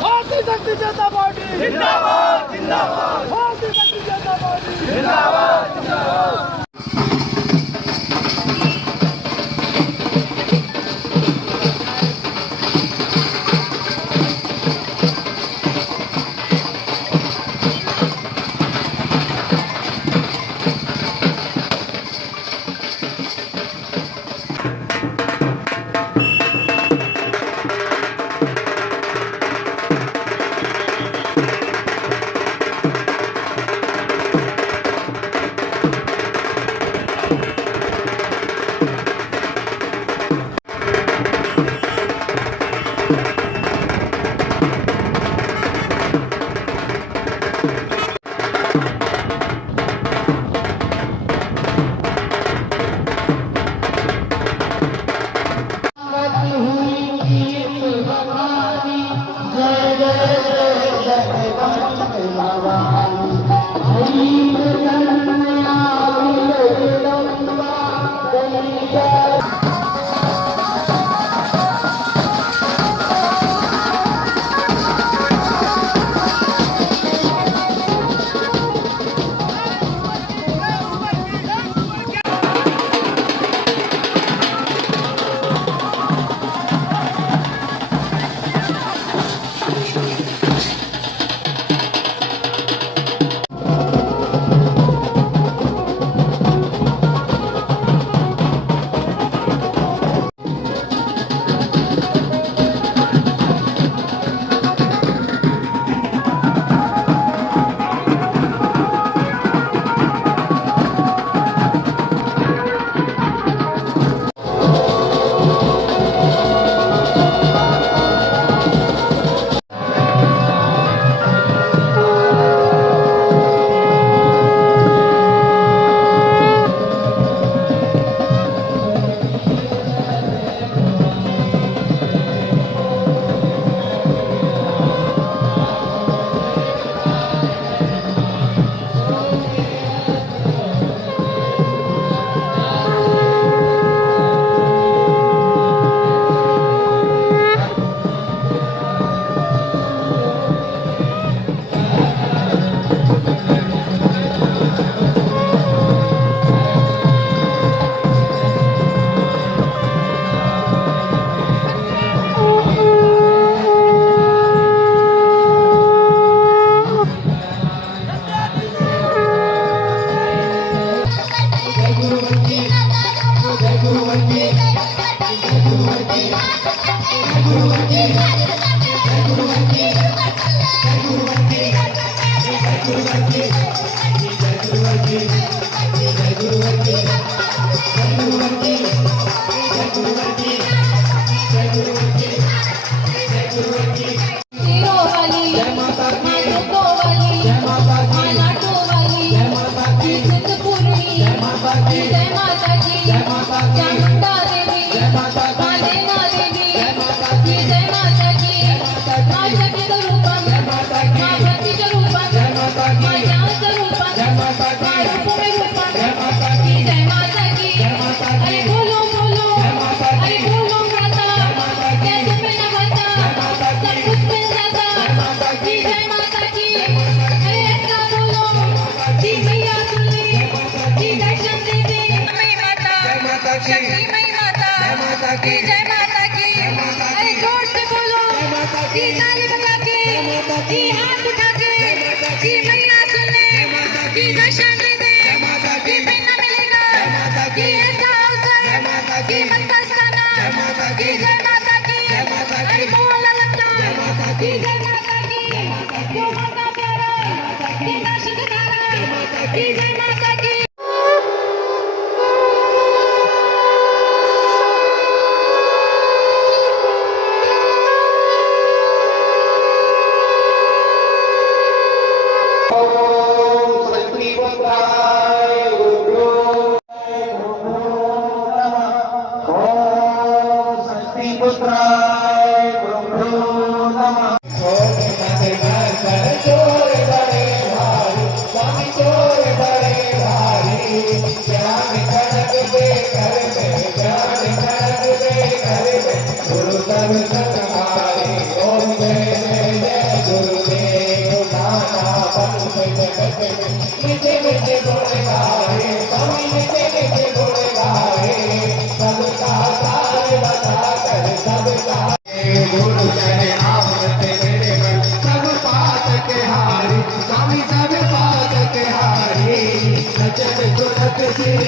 भारतीय शक्ति जनता पार्टी जिंदाबाद जिंदाबाद। भारतीय शक्ति जनता पार्टी जिंदाबाद जिंदाबाद।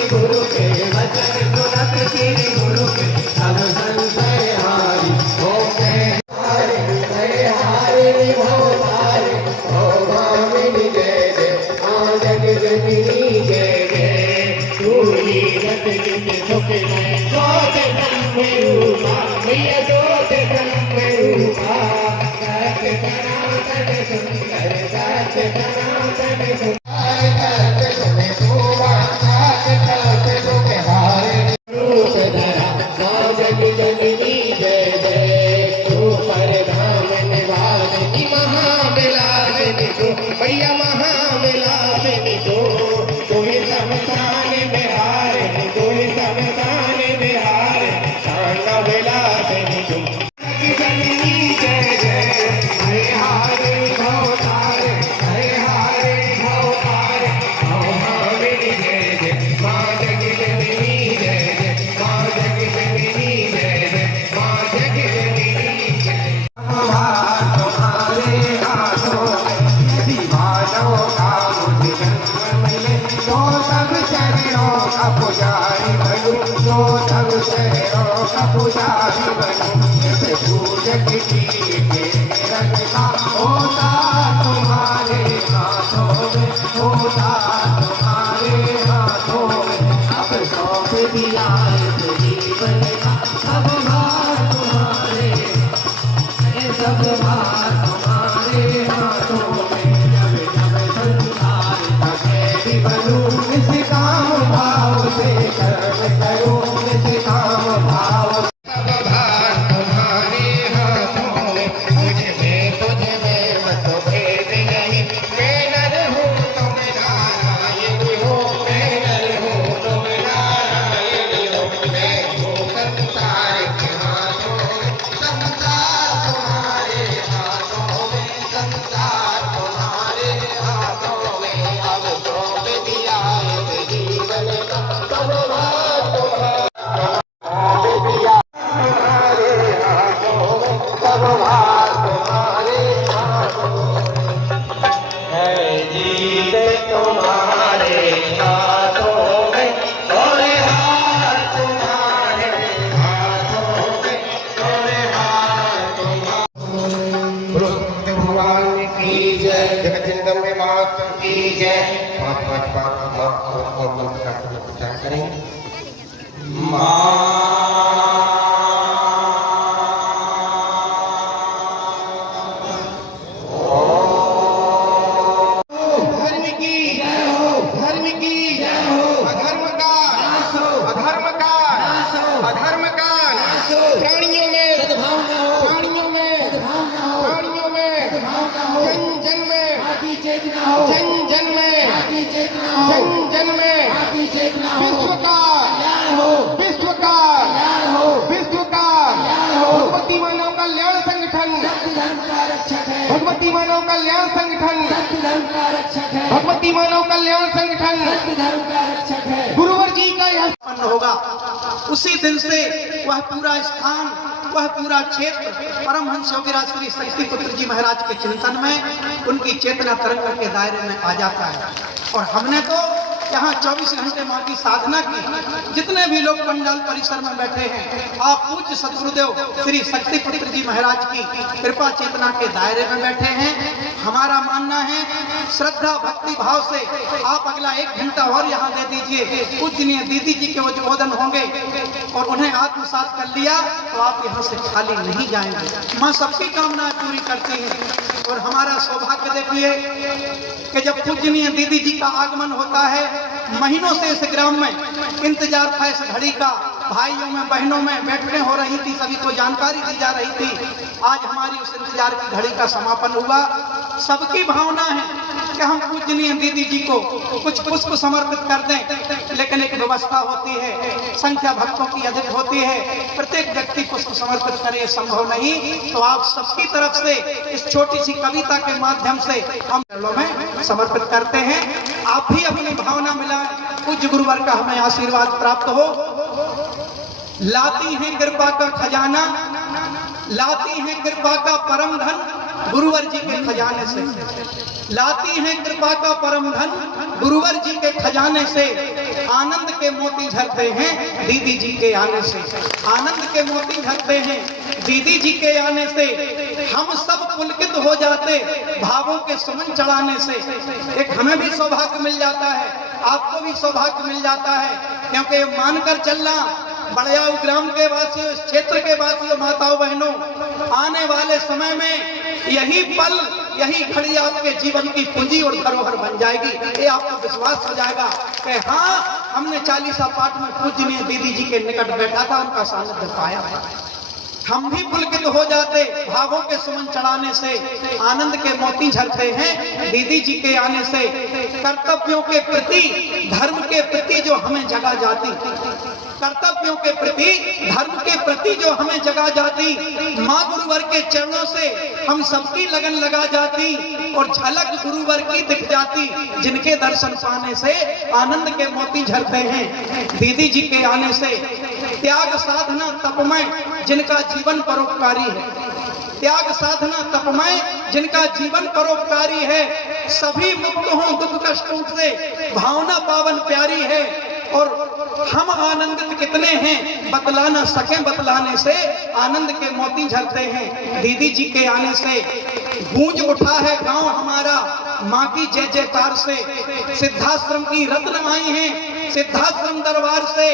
गुरु के वचन सुनत श्री गुरु के सब संशय हारी हो गए हारे हो तारे हो भामिनी जय जय हाँ जग जननी जय जय तू ही रत जित सुख में सोच ब्रह्म रूपा भैया सोच ब्रह्म रूपा सत्य सनातन सुंदर सत्य सनातन भैया महाविलासिनी तो तुम्हें समसान बिहार तुम्हें समसान बिहार शान विलासिनी तुम जननी जय जय हरे हारे भवतारे हरे हारे भवतारे भामिनी जय जय माँ जग जननी जय जय माँ जग जननी जय जय माँ जग जननी जय तुम्हारे हाथों दीवानों का मुझे जन्म मिले तो सब चरणों का पुजारी बनूं तो सब चरणों का पुजारी बनूं पूजक की रखता होता तुम्हारे हाथों में होता तुम्हारे हाथों में अब सौंप दिया जीवन का सब भार तुम्हारे सब भार तुम्हारे हाथों में निष्काम भाव से कर्म करो निष्काम भाव सब भार तुम्हारे हाथों में तुझ में मतभेद नहीं मैं नर हूँ तुम नारायण हो मैं नर हूँ तुम नारायण हो मैं हूँ संसार के हाथों में संसार तुम्हारे हाथों में संसार तुम्हारे हाथों में अब सौंप दिया जीवन का सब भार तुम्हारे हाथों में सब भार तुम्हारे हाथों में है जीत तुम्हारे हाथों में थोड़े हाथ तुम्हारे हाथों में थोड़े हाथ तुम्हारे भगवान की जय जगत में मात की जय पाँच प्रचार करेंगे धर्म की जय हो धर्म की जय हो अधर्म का नाश हो अधर्म का नाश हो अधर्म का नाश हो प्राणियों में सद्भाव न हो प्राणियों में सद्भाव न हो प्राणियों में सद्भाव न हो जन जन में आदि चेतना हो जन जन में आदि चेतना हो जन जन में आदि चेतना हो विश्व का कल्याण हो विश्व का कल्याण हो विश्व का कल्याण हो भगवती मानव कल्याण संगठन सत्य धर्म का रक्षक है भगवती मानव कल्याण संगठन सत्य धर्म का रक्षक है भगवती मानव कल्याण संगठन सत्य धर्म का रक्षक है गुरुवर जी का यह उत्पन्न होगा उसी दिन से वह पूरा स्थान वह पूरा क्षेत्र परमहंस योगीराज श्री शक्तिपुत्र जी महाराज के चिंतन में उनकी चेतना तरंग के दायरे में आ जाता है। और हमने तो यहाँ 24 घंटे माँ की साधना की। जितने भी लोग पंडाल परिसर में बैठे हैं, आप पूज्य सदगुरुदेव श्री शक्तिपुत्र जी महाराज की कृपा चेतना के दायरे में बैठे हैं। हमारा मानना है श्रद्धा भक्ति भाव से आप अगला 1 घंटा और यहाँ दे दीजिए। पूजनीय दीदी जी के उद्बोधन होंगे और उन्हें आत्मसात कर लिया तो आप यहाँ से खाली नहीं जाएंगे। माँ सबकी कामनाएं पूरी करती हैं। और हमारा सौभाग्य देखिए कि जब पूजनीय दीदी जी का आगमन होता है, महीनों से इस ग्राम में इंतजार था इस घड़ी का। भाइयों में बहनों में बैठकें हो रही थी, सभी को जानकारी दी जा रही थी। आज हमारी उस इंतजार की घड़ी का समापन हुआ। सबकी भावना है कि हम पूजनीय दीदी जी को कुछ पुष्प समर्पित कर दें, लेकिन एक व्यवस्था होती है, संख्या भक्तों की अधिक होती है, प्रत्येक व्यक्ति पुष्प समर्पित करे संभव नहीं। तो आप सबकी तरफ से इस छोटी सी कविता के माध्यम से हम में समर्पित करते हैं। आप भी अपनी भावना मिलाएं, पूज्य गुरुवर का हमें आशीर्वाद प्राप्त हो। लाती हैं कृपा का खजाना, लाती हैं कृपा का परम धन गुरुवर जी के खजाने से, लाती हैं कृपा का परम धन गुरुवर जी के खजाने से। आनंद के मोती झरते हैं दीदी जी के आने से। आनंद के मोती झरते हैं दीदी जी के आने से। हम सब पुलकित हो जाते भावों के सुमन चढ़ाने से। एक हमें भी सौभाग्य मिल जाता है, आपको भी सौभाग्य मिल जाता है, क्योंकि ये मानकर चलना बड़याऊ ग्राम के वासियों, इस क्षेत्र के वासियों, माताओं बहनों, आने वाले समय में यही पल, यही घड़ी आपके जीवन की पूंजी और धरोहर बन जाएगी। ये आपको विश्वास हो जाएगा कि हाँ, हमने चालीसा पाठ में पूजनीय दीदी जी के निकट बैठा था, उनका सानिध्य पाया था। हम भी पुलकित हो जाते भावों के सुमन चढ़ाने से। आनंद के मोती झरते हैं दीदी जी के आने से। कर्तव्यों के प्रति, धर्म के प्रति जो हमें जगा जाती, कर्तव्यों के प्रति, धर्म के प्रति जो हमें जगा जाती, माँ गुरुवर के चरणों से हम सबकी लगन लगा जाती और झलक गुरुवर की दिख जाती, जिनके दर्शन पाने से आनंद के मोती झरते हैं दीदी जी के आने से। त्याग साधना तपमय जिनका जीवन परोपकारी है, त्याग साधना तपमय जिनका जीवन परोपकारी है, सभी मुक्त हों दुख कष्टों से, भावना पावन प्यारी है। और हम आनंदित कितने हैं बतला न सके, बतलाने से आनंद के मोती झरते हैं दीदी जी के आने से। गूंज उठा है गांव हमारा माँ की जय जयकार से। सिद्धाश्रम की रत्न आई हैं सिद्धाश्रम दरबार से।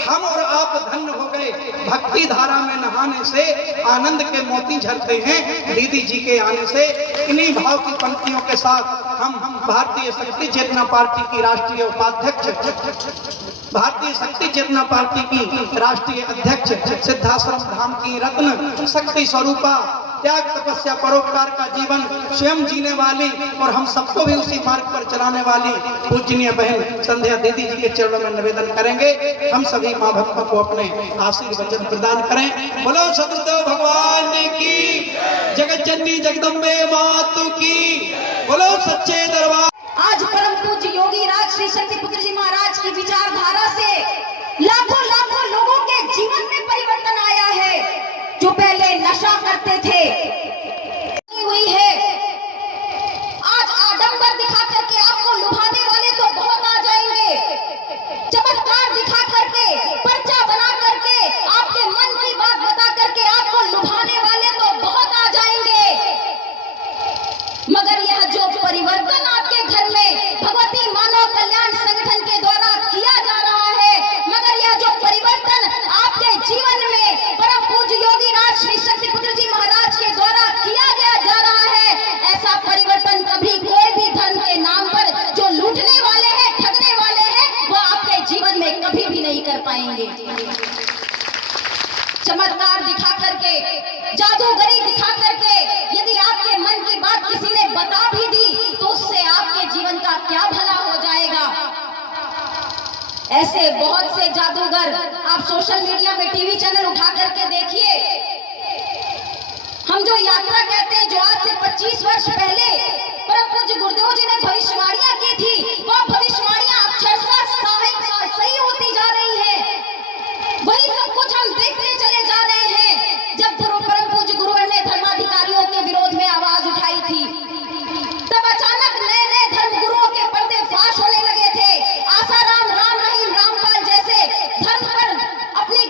हम और आप धन्य हो गए भक्ति धारा में नहाने से। आनंद के मोती झरते हैं दीदी जी के आने से। इन्हीं भाव की पंक्तियों के साथ हम भारतीय शक्ति चेतना पार्टी की राष्ट्रीय उपाध्यक्ष, भारतीय शक्ति चेतना पार्टी की राष्ट्रीय अध्यक्ष, सिद्धाश्रम धाम की रत्न, शक्ति स्वरूपा, त्याग तपस्या परोपकार का जीवन स्वयं जीने वाली और हम सबको भी उसी मार्ग पर चलाने वाली पूजनीय बहन संध्या दीदी जी के चरणों में निवेदन करेंगे। हम सभी माँ भक्तों को अपने आशीर्वचन प्रदान करें। बोलो सदगुरुदेव भगवान की, जगत जननी जगदम्बे मातु की, बोलो सच्चे दरबार। आज परम पूज्य योगी राज श्री शक्ति पुत्र जी महाराज की विचारधारा से लाखों लाखों लोगों के जीवन में परिवर्तन आया है। जो पहले नशा करते थे हुई है, आज आडंबर दिखा करके आपको लुभाने वाले तो बहुत आ जाएंगे। चमत्कार दिखा करके, पर्चा बना करके, आपके मन की बात बता करके आपको लुभाने वाले तो बहुत आ जाएंगे। मगर यह जो परिवर्तन आपके घर में भगवती मानव कल्याण संगठन के द्वारा किया जा रहा है, मगर यह जो परिवर्तन आपके जीवन में परम पूज्य योगी राज श्री शक्ति पुत्र जी महाराज के द्वारा किया गया जा रहा है, ऐसा परिवर्तन कभी कोई भी धर्म के नाम पर जो लूटने वाले हैं, ठगने वाले हैं, वो आपके जीवन में कभी भी नहीं कर पाएंगे। चमत्कार दिखा करके, जादूगरी दिखा करके यदि आपके मन की बात किसी ने बता भी दी तो उससे आपके जीवन का क्या भला हो जाएगा। ऐसे बहुत से जादूगर आप सोशल मीडिया में टीवी चैनल उठा करके देखिए। हम जो यात्रा कहते हैं, जो आज से 25 वर्ष पहले परम पूज्य गुरुदेव जी ने भविष्यवाणियां की थी, वो भविष्यवाणियां अक्षरशः सही होती जा रही है। वही सब कुछ हम देखते चले जा रहे हैं। जब परम पूज्य गुरुवर ने धर्माधिकारियों के विरोध में आवाज उठाई थी, तब अचानक नए नए धर्म गुरुओं के पर्दे फाश होने लगे थे। आसाराम, राम रहीम, रामपाल जैसे धर्म पर अपनी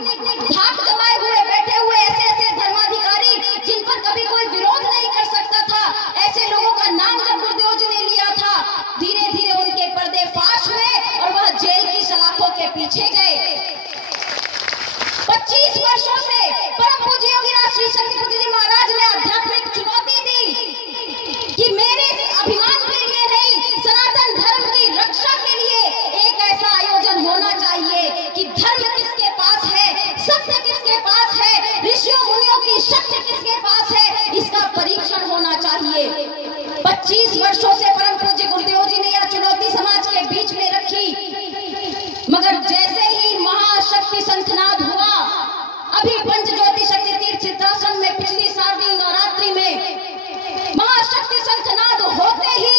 धाक जमाए हुए बैठे हुए ऐसे ऐसे धर्माधिकारी जिन पर कभी कोई विरोध नहीं कर सकता था, ऐसे लोगों का नाम जब गुरुदेव जी ने लिया था, धीरे धीरे उनके पर्दे फाश हुए और वह जेल की सलाखों के पीछे गए। 25 वर्षों से परम पूज्य योगी राज श्री शक्ति पुत्र जी महाराज ने आध्यात्मिक चुनौती दी कि मेरे अभिमान के लिए नहीं, सनातन धर्म की रक्षा के लिए एक ऐसा आयोजन होना चाहिए कि धर्म किसके पास है, सत्य किसके पास है, ऋषियों मुनियों की शक्ति किसके पास है, इसका परीक्षण होना चाहिए। 25 वर्षों से परम पूज्य गुरुदेव जी ने यह चुनौती समाज के बीच में रखी, मगर जैसे ही महाशक्ति संखनाद हुआ, अभी पंचज्योति शक्ति तीर्थ सिद्धाश्रम में पिछली शारदीय नवरात्रि में महाशक्ति संखनाद होते ही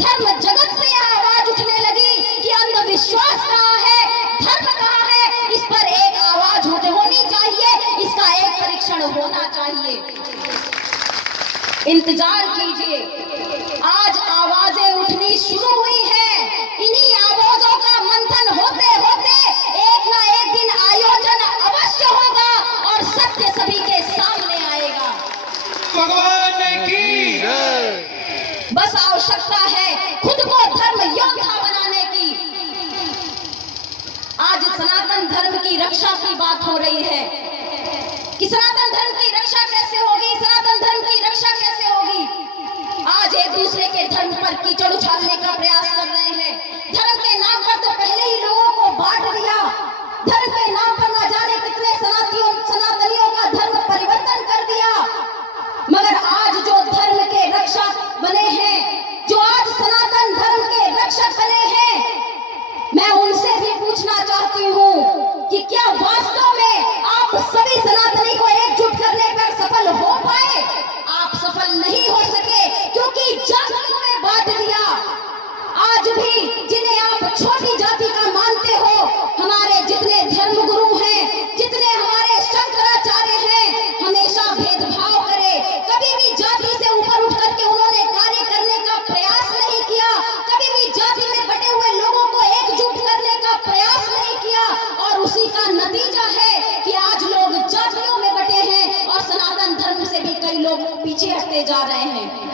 धर्म जगत से यह आवाज उठने लगी कि अंधविश्वास कहाँ है, धर्म कहाँ है, इस पर एक आवाज होनी चाहिए, इसका एक परीक्षण होना चाहिए। इंतजार कीजिए, आज आवाजें उठनी शुरू हुई है। इन्हीं आवाजों का मंथन होता आवश्यकता है खुद को धर्म योद्धा बनाने की। आज सनातन धर्म की रक्षा की बात हो रही है कि सनातन धर्म की रक्षा कैसे होगी, सनातन धर्म की रक्षा कैसे होगी। आज एक दूसरे के धर्म पर कीचड़ उछालने का प्रयास कर रहे हैं। धर्म के नाम पर तो पहले ही लोगों को बांट दिया। धर्म के नाम पर न जाने कितने सनातनियों का धर्म परिवर्तन कर दिया। मगर आज जो धर्म के रक्षक बने हैं, जो आज सनातन धर्म के रक्षक बने हैं, मैं उनसे भी पूछना चाहती हूँ कि क्या वास्तव में आप सभी सनातनी को एकजुट करने पर सफल हो पाए? आप सफल नहीं हो सके क्योंकि जातियों में बांट दिया। आज भी जिन्हें आप छोटी जाति का मानते हो, हमारे जितने धर्मगुरु हैं, जितने हमारे शंकराचार्य हैं, हमेशा भेदभाव करे। कभी भी जाति से ऊपर उठ करके उन्होंने कार्य करने का प्रयास नहीं किया। कभी भी जाति में बटे हुए लोगों को एकजुट करने का प्रयास नहीं किया। और उसी का नतीजा है कि आज लोग जातियों में बटे हैं और सनातन धर्म से भी कई लोग पीछे हटते जा रहे हैं।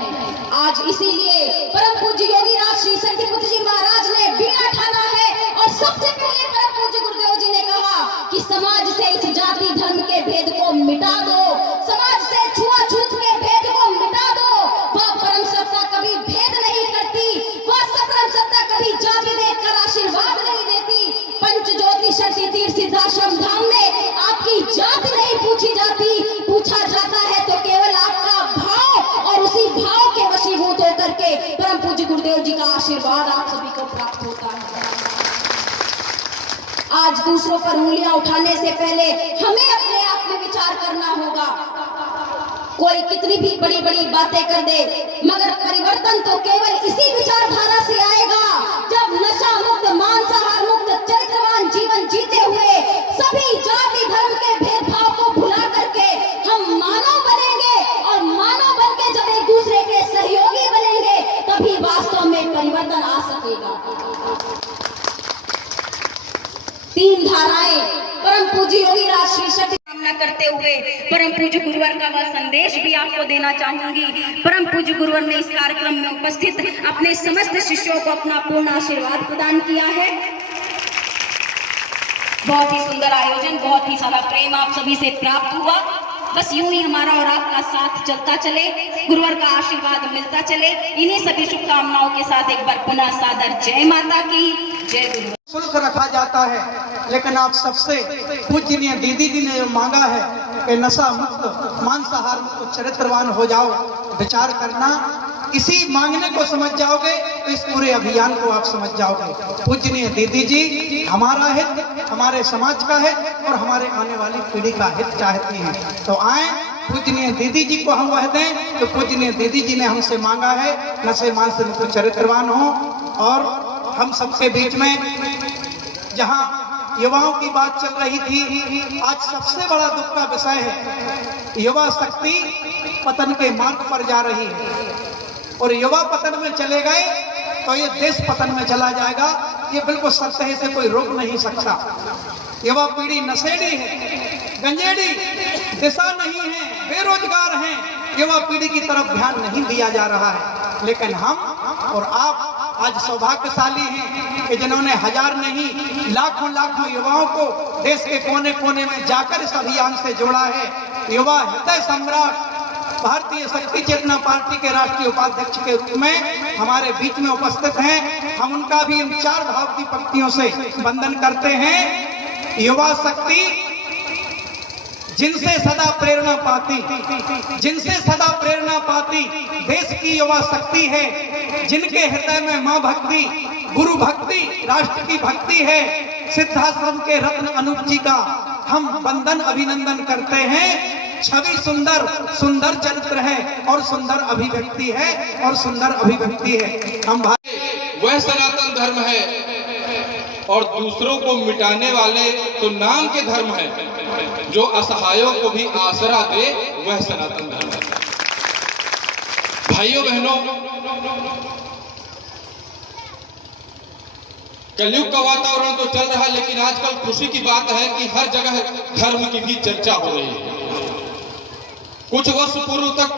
आज इसीलिए परम पूज्य योगी राज श्री शक्तिपुत्र जी महाराज ने बीड़ा ठाना है और सबसे पहले परम पूज्य गुरुदेव जी ने कहा कि समाज से इस जाति धर्म के भेद को मिटा दो, समाज से छुआछूत के भेद को मिटा दो। वह परम सत्ता कभी भेद नहीं करती, वह परम सत्ता कभी जाति देखकर आशीर्वाद नहीं देती। पंच ज्योति शक्ति तीर्थ सिद्धाश्रम धाम में आपकी जाति नहीं पूछी जाती, पूछा जाता है तो केवल आपका भाव, और उसी भाव के वशीभूत होकर के परम पूज्य गुरुदेव जी का आशीर्वाद आप सभी को प्राप्त होता है। आज दूसरों पर उंगलियां उठाने से पहले हमें अपने आप में विचार करना होगा। कोई कितनी भी बड़ी बड़ी बातें कर दे, मगर परिवर्तन तो केवल इसी विचारधारा से आएगा जब नशा मुक्त, मांसाहार मुक्त, चरित्रवान जीवन जीते हुए सभी जाति धर्म के भेदभाव को भुला करके हम मानव बनेंगे। और मानव बनके जब एक दूसरे के सहयोगी बनेंगे तभी वास्तव में परिवर्तन आ सकेगा। तीन धाराएं परम पूज्य योगी राज श्री शक्ति कामना करते हुए परम पूज्य गुरुवर का वह संदेश भी आपको देना चाहूंगी। परम पूज्य गुरुवर ने इस कार्यक्रम में उपस्थित अपने समस्त शिष्यों को अपना पूर्ण आशीर्वाद प्रदान किया है। बहुत ही सुंदर आयोजन, बहुत ही सारा प्रेम आप सभी से प्राप्त हुआ। बस यूं ही हमारा और आपका साथ चलता चले, गुरुवर का आशीर्वाद मिलता चले। इन्हीं सभी शुभकामनाओं के साथ एक बार पुनः सादर जय माता की, जय गुरु। शुल्क रखा जाता है, लेकिन आप सबसे पूजनीय दीदी जी ने मांगा है कि नशा मुक्त, मांसाहार मुक्त, चरित्रवान हो जाओ। विचार करना, इसी मांगने को समझ जाओगे तो इस पूरे अभियान को आप समझ जाओगे। पूजनीय दीदी जी हमारा हित, हमारे समाज का हित और हमारे आने वाली पीढ़ी का हित चाहती हैं। तो आए पूजनीय दीदी जी को हम वह दें तो पूजनीय दीदी जी ने हमसे मांगा है नशे मांस मुक्त, चरित्रवान हो। और हम सबके बीच में जहां युवाओं की बात चल रही थी, आज सबसे बड़ा दुख का विषय है युवा शक्ति पतन के मार्ग पर जा रही है। और युवा पतन में चले गए तो ये देश पतन में चला जाएगा। ये बिल्कुल सत्य है, से कोई रोक नहीं सकता। युवा पीढ़ी नशेड़ी है, गंजेड़ी, दिशा नहीं है, बेरोजगार हैं। युवा पीढ़ी की तरफ ध्यान नहीं दिया जा रहा है। लेकिन हम और आप आज सौभाग्यशाली हैं कि जिन्होंने हजार नहीं लाखों लाखों युवाओं को देश के कोने कोने में जाकर इस अभियान से जोड़ा है। युवा हृदय सम्राट भारतीय शक्ति चेतना पार्टी के राष्ट्रीय उपाध्यक्ष के रूप में हमारे बीच में उपस्थित हैं। हम उनका भी इन चार भावती पंक्तियों से वंदन करते हैं। युवा शक्ति जिनसे सदा प्रेरणा पाती, जिनसे सदा प्रेरणा पाती देश की युवा शक्ति है। जिनके हृदय में मां भक्ति, गुरु भक्ति, राष्ट्र की भक्ति है। सिद्धाश्रम के रत्न अनूप जी का हम वंदन अभिनंदन करते हैं। छवि सुंदर, सुंदर चरित्र है और सुंदर अभिव्यक्ति है और सुंदर अभिव्यक्ति है। हम वह सनातन धर्म है और दूसरों को मिटाने वाले तो नाम के धर्म है। जो असहायों को भी आसरा दे वह सनातन धर्म है। भाइयों बहनों, कलयुग का वातावरण तो चल रहा है, लेकिन आजकल खुशी की बात है कि हर जगह धर्म की भी चर्चा हो रही है। कुछ वर्ष पूर्व तक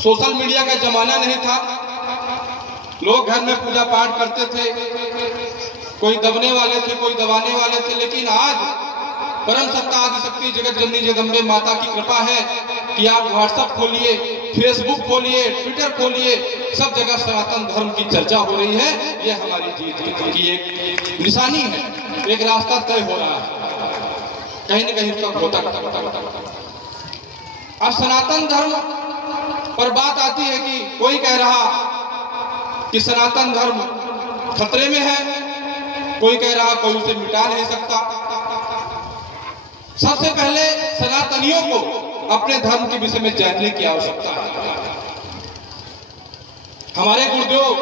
सोशल मीडिया का जमाना नहीं था, लोग घर में पूजा पाठ करते थे, कोई दबने वाले थे, कोई दबाने वाले थे, लेकिन आज परम सत्ता आदिशक्ति जगत जननी जगदम्बे माता की कृपा है कि आप व्हाट्सएप खोलिए, फेसबुक खोलिए, ट्विटर खोलिए, सब जगह सनातन धर्म की चर्चा हो रही है। यह हमारी जीत की एक निशानी है, एक रास्ता तय हो रहा है, कहीं न कहीं तक होता। अब सनातन धर्म पर बात आती है कि कोई कह रहा कि सनातन धर्म खतरे में है, कोई कह रहा कोई उसे मिटा नहीं सकता। सबसे पहले सनातनियों को अपने धर्म के विषय में जानने की आवश्यकता है। हमारे गुरुदेव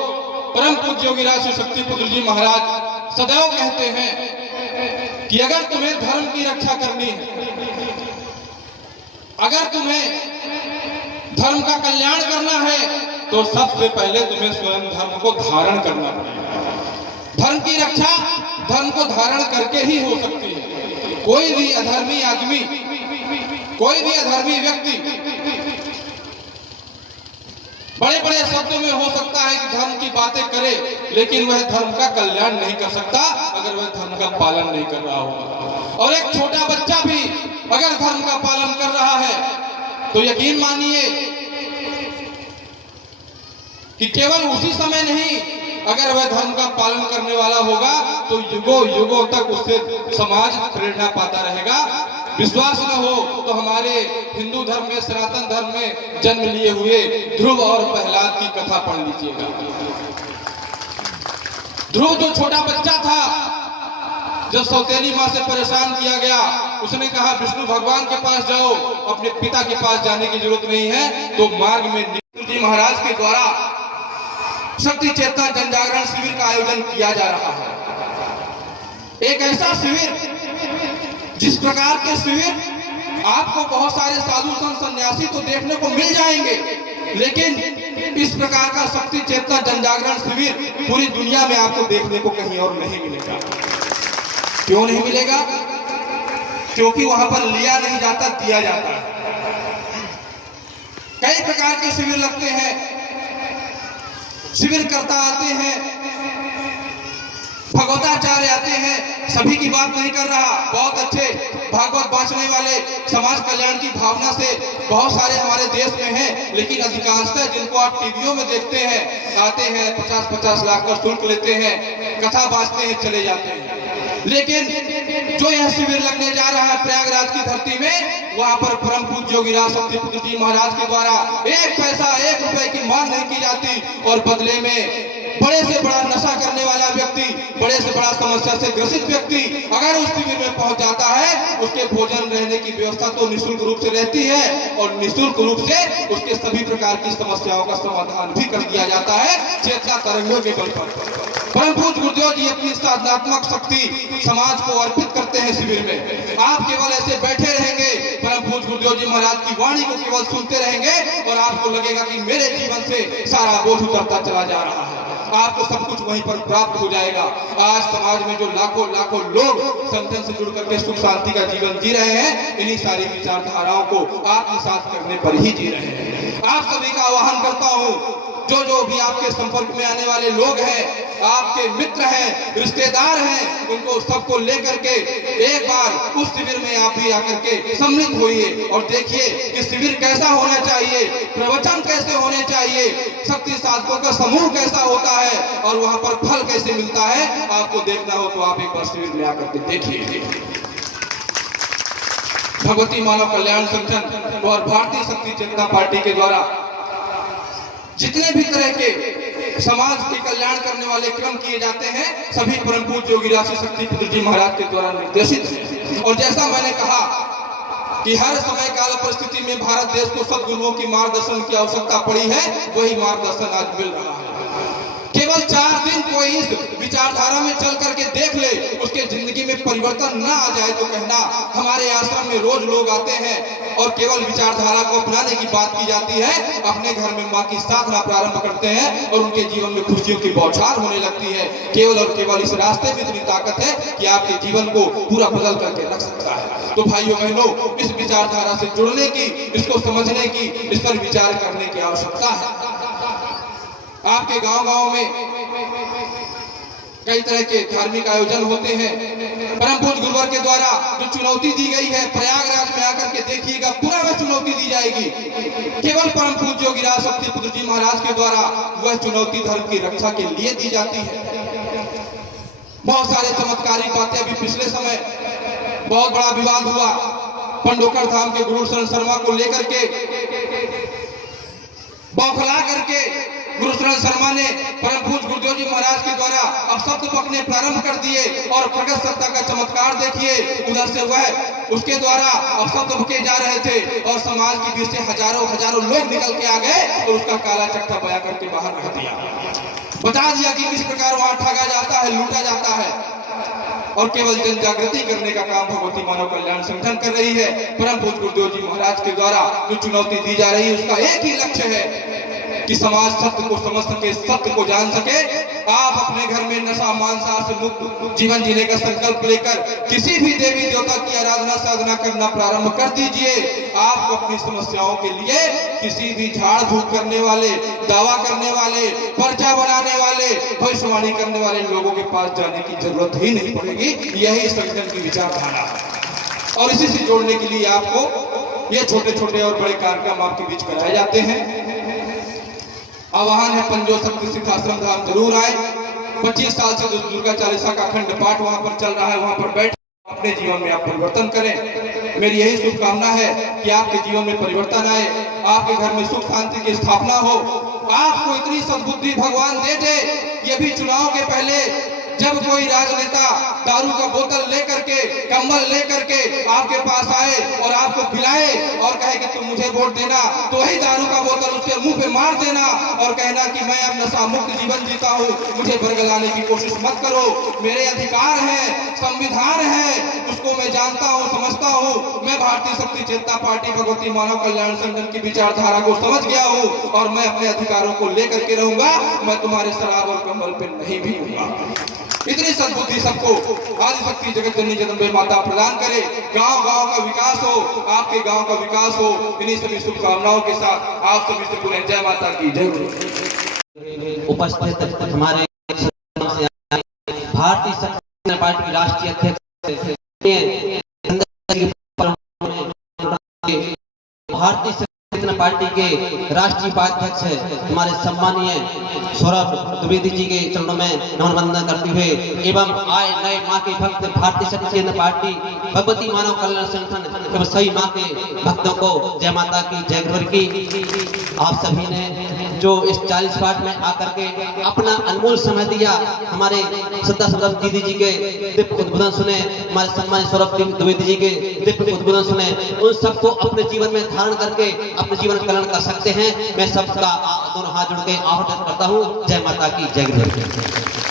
परम पूज्य योगीराज श्री शक्ति पुत्र जी महाराज सदैव कहते हैं कि अगर तुम्हें धर्म की रक्षा करनी है, अगर तुम्हें धर्म का कल्याण करना है, तो सबसे पहले तुम्हें स्वयं धर्म को धारण करना पड़ेगा। धर्म की रक्षा धर्म को धारण करके ही हो सकती है। कोई भी अधर्मी आदमी, कोई भी अधर्मी व्यक्ति बड़े बड़े शब्दों में हो सकता है कि धर्म की बातें करे, लेकिन वह धर्म का कल्याण नहीं कर सकता अगर वह धर्म का पालन नहीं कर रहा होगा। और एक छोटा बच्चा भी अगर धर्म का पालन कर रहा है तो यकीन मानिए कि केवल उसी समय नहीं, अगर वह धर्म का पालन करने वाला होगा तो युगों युगों तक उससे समाज प्रेरणा पाता रहेगा। विश्वास न हो तो हमारे हिंदू धर्म में, सनातन धर्म में जन्म लिए हुए ध्रुव और प्रहलाद की कथा पढ़ लीजिएगा। ध्रुव जो छोटा बच्चा था, जब सौतेली मां से परेशान किया गया, उसने कहा विष्णु भगवान के पास जाओ, अपने पिता के पास जाने की जरूरत नहीं है। तो मार्ग में जी महाराज के द्वारा शक्ति चेतना जन जागरण शिविर का आयोजन किया जा रहा है। एक ऐसा शिविर जिस प्रकार के शिविर आपको बहुत सारे साधु संत सन्यासी तो देखने को मिल जाएंगे, लेकिन इस प्रकार का शक्ति चेतना जन जागरण शिविर पूरी दुनिया में आपको देखने को कहीं और नहीं मिलेगा। क्यों नहीं मिलेगा? क्योंकि वहां पर लिया नहीं जाता, दिया जाता है। कई प्रकार के शिविर लगते हैं, शिविर करता आते हैं, भगवताचार्य आते हैं। सभी की बात नहीं कर रहा, बहुत अच्छे भागवत बांचने वाले समाज कल्याण की भावना से बहुत सारे हमारे देश में हैं, लेकिन अधिकांशतः जिनको आप टीवियों में देखते हैं, आते हैं 50-50 लाख का शुल्क लेते हैं, कथा बांचते हैं, चले जाते हैं। लेकिन जो यह शिविर लगने जा रहा है प्रयागराज की धरती में, वहां पर परम पूज्य योगीराज शक्ति पुत्र जी महाराज के द्वारा 1 पैसा 1 रुपए की मांग नहीं की जाती, और बदले में बड़े से बड़ा नशा करने वाला व्यक्ति, बड़े से बड़ा समस्या से ग्रसित व्यक्ति अगर उस शिविर में पहुंच जाता है, उसके भोजन रहने की व्यवस्था तो निःशुल्क रूप से रहती है, और निःशुल्क रूप से उसके सभी प्रकार की समस्याओं का समाधान भी कर दिया जाता है चेतना तरंगों के बल पर। परम पूज्य गुरुदेव जी अपनी साधनात्मक शक्ति समाज को अर्पित करते हैं शिविर में। आप केवल ऐसे बैठे रहेंगे, परम पूज्य गुरुदेव जी महाराज की वाणी को केवल सुनते रहेंगे, और आपको लगेगा कि मेरे जीवन से सारा बोझ उतरता चला जा रहा है। आपको सब कुछ वहीं पर प्राप्त हो जाएगा। आज समाज में जो लाखों लाखों लोग संगठन से जुड़ करके सुख शांति का जीवन जी रहे हैं, इन्हीं सारी विचारधाराओं को आत्मसात करने पर ही जी रहे हैं। आप सभी का आह्वान करता हूँ, जो भी आपके संपर्क में आने वाले लोग हैं, आपके मित्र हैं, रिश्तेदार हैं, उनको सबको लेकर के एक बार उस शिविर में आप भी आकर के सम्मिलित होइए और देखिए कि शिविर कैसा होना चाहिए, प्रवचन कैसे होने चाहिए, शक्ति साधकों का समूह कैसा होता है, और वहां पर फल कैसे मिलता है। आपको देखना हो तो आप एक बार शिविर में आकर के देखिए। भगवती मानव कल्याण संगठन और भारतीय शक्ति चेतना पार्टी के द्वारा जितने भी तरह के समाज के कल्याण करने वाले क्रम किए जाते हैं, सभी परम पूज्य योगीराज श्री शक्ति पुत्र जी महाराज के द्वारा निर्देशित हैं। और जैसा मैंने कहा कि हर समय काल परिस्थिति में भारत देश को सद्गुरुओं की मार्गदर्शन की आवश्यकता पड़ी है, वही मार्गदर्शन आज मिल रहा है। केवल 4 दिन कोई इस विचारधारा में चल करके देख ले, उसके जिंदगी में परिवर्तन ना आ जाए तो कहना। हमारे आश्रम में रोज लोग आते हैं और केवल विचारधारा को अपनाने की बात की जाती है, अपने घर में माँ की साधना प्रारंभ करते हैं और उनके जीवन में खुशियों की बौछार होने लगती है। केवल और केवल इस रास्ते में इतनी ताकत है कि आपके जीवन को पूरा बदल करके रख सकता है। तो भाइयों बहनों, इस विचारधारा से जुड़ने की, इसको समझने की, इस पर विचार करने की आवश्यकता है। आपके गांव-गांव में कई तरह के धार्मिक आयोजन होते हैं। परम पूज्य गुरुवर के द्वारा जो चुनौती दी गई है, प्रयागराज में आकर के देखिएगा, पूरा वह चुनौती दी जाएगी। केवल परम पूज्य योगीराज शक्तिपुत्र जी महाराज के द्वारा वह चुनौती धर्म की रक्षा के लिए दी जाती है। बहुत सारे चमत्कारिक बातें अभी पिछले समय बहुत बड़ा विवाद हुआ पंडोकर धाम के गुरु शरण शर्मा को लेकर के। बौखला करके गुरु शरण शर्मा ने परम पूज्य गुरुदेव जी महाराज के द्वारा अब शब्द पकड़ने प्रारंभ कर दिए और प्रगट सत्ता का चमत्कार देखिए। उधर से वह उसके द्वारा अब शब्द बके जा रहे थे और समाज के बीच से हजारों लोग निकल के आ गए और उसका काला चट्टा बया करके बाहर रख दिया, बता दिया कि किस प्रकार वहां ठगा जाता है, लूटा जाता है। और केवल जन जागृति करने का काम भगवती मानव कल्याण संगठन कर रही है। परम पूज्य गुरुदेव जी महाराज के द्वारा जो चुनौती दी जा रही है उसका एक ही लक्ष्य है कि समाज सत्य को समझ सके, सत्य को जान सके। आप अपने घर में नशा मांसाहार से मुक्त जीवन जीने का संकल्प लेकर किसी भी देवी देवता की आराधना साधना करना प्रारंभ कर दीजिए। आपको अपनी समस्याओं के लिए किसी भी झाड़ फूक करने वाले, दावा करने वाले, पर्चा बनाने वाले, भविष्यवाणी करने वाले लोगों के पास जाने की जरूरत ही नहीं पड़ेगी। यही संगठन की विचारधारा है और इसी से जोड़ने के लिए आपको ये छोटे छोटे और बड़े कार्यक्रम आपके बीच कराए जाते हैं। आह्वान है पंजो शक्ति सिद्धाश्रम धाम जरूर आए। 25 साल से जो दुर्गा चालीसा का अखंड पाठ वहां पर चल रहा है, वहां पर बैठ अपने जीवन में आप परिवर्तन करें। मेरी यही शुभकामना है कि आपके जीवन में परिवर्तन आए, आपके घर में सुख शांति की स्थापना हो। आपको इतनी सद्बुद्धि भगवान दे दे, ये भी चुनाव के पहले जब कोई राजनेता दारू का बोतल लेकर के, कंबल लेकर के आपके पास आए और आपको पिलाए और कहे कि तुम मुझे वोट देना, तो वही दारू का बोतल उसके मुंह पे मार देना और कहना कि मैं अब नशा मुक्त जीवन जीता हूँ, मुझे बरगलाने की कोशिश मत करो, मेरे अधिकार है, संविधान है, उसको मैं जानता हूँ, समझता हूँ। मैं भारतीय शक्ति चेतना पार्टी भगवती मानव कल्याण संगठन की विचारधारा को समझ गया हूँ और मैं अपने अधिकारों को लेकर के रहूंगा। मैं तुम्हारे शराब और कंबल पे नहीं भी हूँ। इतनी सद्बुद्धि सबको आदिशक्ति जगत जननी जगदम्बे माता प्रदान करे। गांव-गांव का विकास हो, आपके गांव का विकास हो। इन्हीं सभी शुभकामनाओं के साथ आप सभी से पूरे जय माता की जय। उपस्थित हमारे भारतीय शक्ति पार्टी की राष्ट्रीय अध्यक्ष, भारतीय शक्ति पार्टी के राष्ट्रीय उपाध्यक्ष हमारे सम्मानीय सौरभ द्विवेदी जी के चरणों में नमन वंदन करते हुए एवं आए नए माँ के भक्त भारतीय शक्ति पार्टी भगवती मानव कल्याण संगठन एवं सभी माँ के भक्तों को जय माता की, जय गुरुवर की। आप सभी ने जो इस 40 पाठ में आकर के अपना अनमोल समय दिया, हमारे श्रद्धा सौरभ दीदी जी के दिव्य उद्बोधन सुने, हमारे सम्मानित सौरभ द्विवेदी जी के दिव्य उद्बोधन सुने, उन सबको अपने जीवन में धारण करके अपने जीवन कल्याण कर सकते हैं। मैं सबका दोनों हाथ जोड़ के आह्वान करता हूँ। जय माता की, जय गुरुवर की।